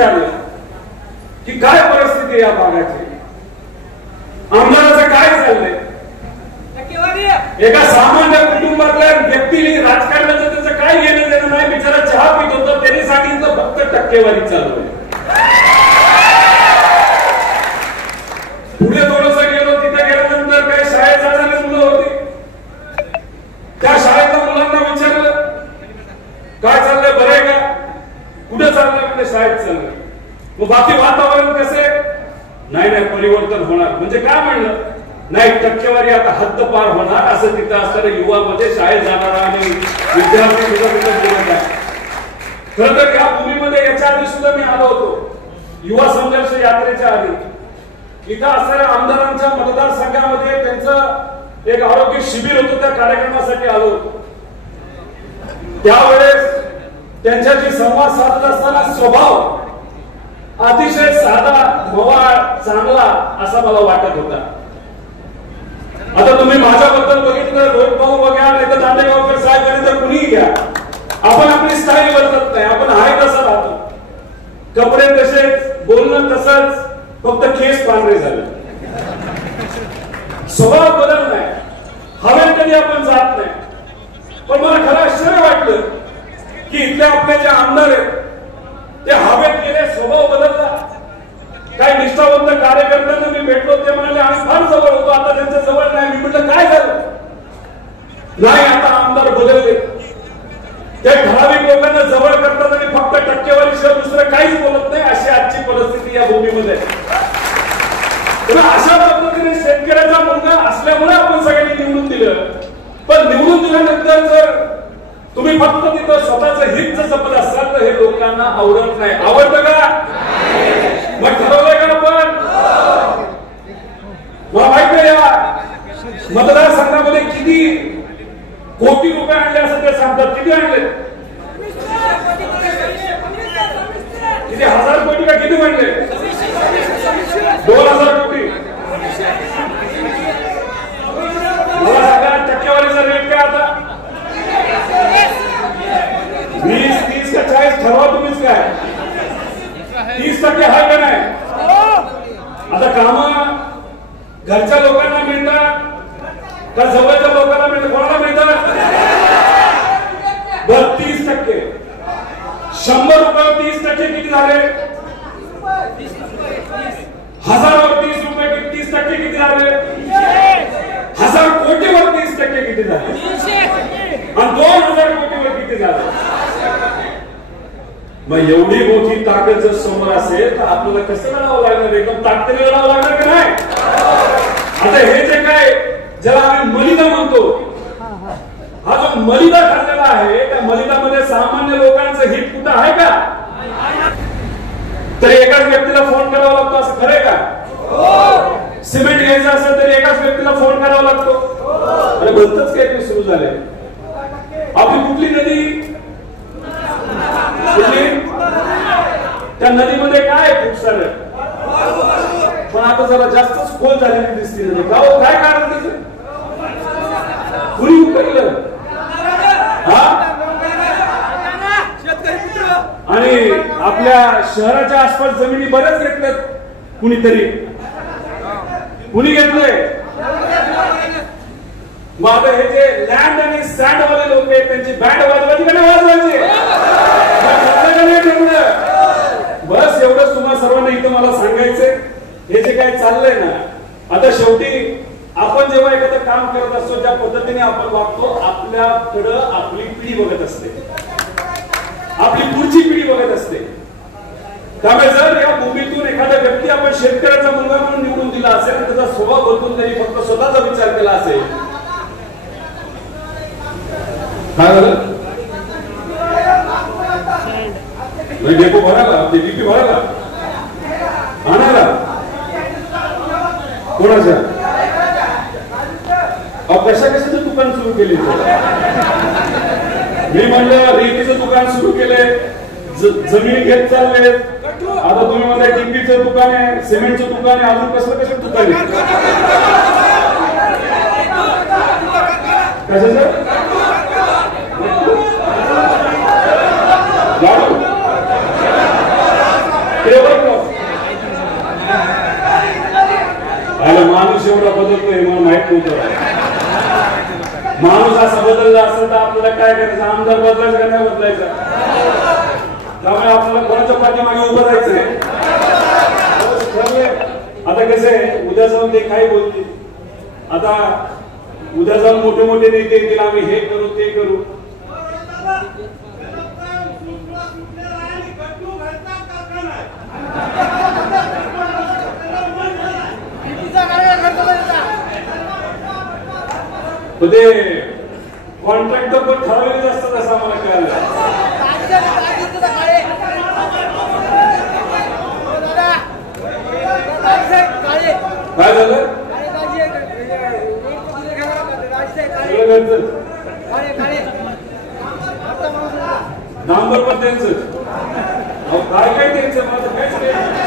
विचारलं की काय परिस्थिती या भागाची, आमदाराचं काय चाललंय, एका सामान्य कुटुंबातल्या व्यक्तीने राजकारणाचं त्याचं काय घेणं देणं नाही, बिचारा चहा पित होतं, त्यांनी सांगितलं फक्त टक्केवारी चालू आहे. पुढे थोडंसं गेलो, तिथे गेल्यानंतर काही शाळेत जाणारी मुलं होती, त्या शाळेतल्या मुलांना विचारलं काय चाललंय, बरं आहे का, कुठे चाललंय, म्हणजे शाळेत चाललंय, मग बाकी वातावरण कसे, नाही परिवर्तन होणार, म्हणजे काय म्हणलं, नाही टक्केवारी आता हद्द पार होणार असं तिथं असणाऱ्या युवामध्ये शाळेत जाणारा आणि विद्यार्थी बोलत आहे. खरं तर या भूमीमध्ये याच्या आधी सुद्धा मी आलो होतो, युवा संघर्ष यात्रेच्या आधी. इथं असणाऱ्या आमदारांच्या मतदारसंघामध्ये त्यांचं एक आरोग्य शिबिर होतं, त्या कार्यक्रमासाठी आलो होतो. त्यावेळेस त्यांच्याशी संवाद साधत असताना स्वभाव अतिशय साधा, मवाळ, चांगला असा मला वाटत होता. आता तुम्ही माझ्याबद्दल बघितलं, रोहित भाऊ बघा, नाही तर दांडेगावकर साहेब आणि तर कुणीही घ्या, आपण आपली स्टाईल बदलत नाही, आपण आहे तसं राहतो, कपडे तसेच, बोलणं तसंच, फक्त केस पांढरे झाले, स्वभाव बदल नाही, हवेत कधी आपण जात नाही. पण मला खरं आश्चर्य वाटलं की इथले आपले जे आमदार आहेत ते हवेत गेले, स्वभाव बदलला. काही निष्ठावंत कार्यकर्त्यांना मी भेटलो, ते म्हणाले आम्ही फार जवळ होतो, आता त्यांच्या जवळ नाही. मी म्हटलं काय झालं, नाही आता आमदार बदलले, ते ठराविक लोकांना जवळ करतात आणि फक्त टक्केवारीशिवाय दुसरं काहीच बोलत नाही, अशी आजची परिस्थिती या भूमीमध्ये. अशा पद्धतीने शेतकऱ्याचा मुलगा असल्यामुळे आपण सगळ्यांनी निवडून दिलं. पण निवडून दिल्यानंतर जर तुम्ही फक्त तिथं स्वतःचं हित जपत असाल तर हे लोकांना आवडत नाही. आवडतं का, मग ठरवलंय का आपण, मला माहित नाही या मतदारसंघामध्ये किती कोटी रुपये आणले असं ते सांगतात, किती आणले, किती हजार कोटी का किती म्हणले, 2000 कोटी. मला सांगा टक्केवारीचा रेट काय आता, 20, 30 का 40 ठरवा तुम्हीच, काय 30% आहे का नाही. आता काम घरच्या लोकांना मिळतात का जवळच्या लोकांना मिळतात, कोणाला मिळतात, 30%. 100 रुपयावर 30% किती झाले, 1000वर 30 रुपये 30% किती झाले, 1000 कोटीवर 30% किती झाले, आणि 2000 कोटीवर किती झाले. मग एवढी मोठी ताकद जर समोर असेल तर आपल्याला कसं लढावं लागणार, एकदम ताकदीने लढावं लागणार की नाही. आता हे जे काय ज्याला आम्ही मलिदा म्हणतो, हा जो मलिदा ठरलेला आहे, त्या मलिदामध्ये सामान्य लोकांचं हित कुठं आहे का, तर एकाच व्यक्तीला फोन करावा लागतो, असं खरंय का. सिमेंट घ्यायचं असेल तर एकाच व्यक्तीला फोन करावा लागतो. आणि भलतच काहीतरी सुरू झाले. आपली कुठली नदी, त्या नदीमध्ये काय खूप सारं, पण आता जरा जास्तच खोल झालेली दिसते नदी. काय कारण त्याचं, कुणी उकळलं, आणि आपल्या शहराच्या आसपास जमिनी बऱ्याच घेतल्यात, कुणीतरी कुणी घेतलंय. मग आता हे जे लँड आणि सँड वाले लोक आहेत त्यांची बँड वाजवायची का नाही वाजवायची, बस एवढंच तुम्हाला सर्वांना इथं मला सांगायचंय. हे जे काय चाललंय ना, आता शेवटी आपण जेव्हा एखादं काम करत असतो, ज्या पद्धतीने आपण वागतो, आपल्याकडं आपली पिढी बघत असते, आपली पुढची पिढी बघत असते. त्यामुळे जर या भूमीतून एखादा व्यक्ती आपण शेतकऱ्याचा मुलगा म्हणून निवडून दिला असेल, त्याचा स्वभाव बदलून त्यांनी फक्त स्वतःचा विचार केला असेल, काय झालं, डेपो भरायला, डीपी भरायला, आणायला कोणाच्या, कशा कशाचं दुकान सुरू केले. मी म्हणलं रेतीचं दुकान सुरू केलंय, जमिनी घेत चालले. आता तुम्ही म्हणताय टिंबीचं दुकान आहे, सिमेंटचं दुकान आहे, अजून कसलं कसं दुकान आहे, कशाचं उतरवायचं. माणूस असा बदलला असेल तर आपल्याला काय करायचं, आमदार बदलायचा का नाही बदलायचा. त्यामुळे आपल्याला कोणाच्या पाठीमागे उभं राहायचंय. आता कसं आहे, उद्या जाऊन ते काय बोलतील, आता उद्या जाऊन मोठे मोठे नेते येतील, आम्ही हे करू ते करू. ते कॉन्ट्रॅक्टर पण ठरवलेच असतात असं आम्हाला कळालं. काय झालं, नाम बरोबर त्यांचं काय काय त्यांचं माझं काहीच नाही.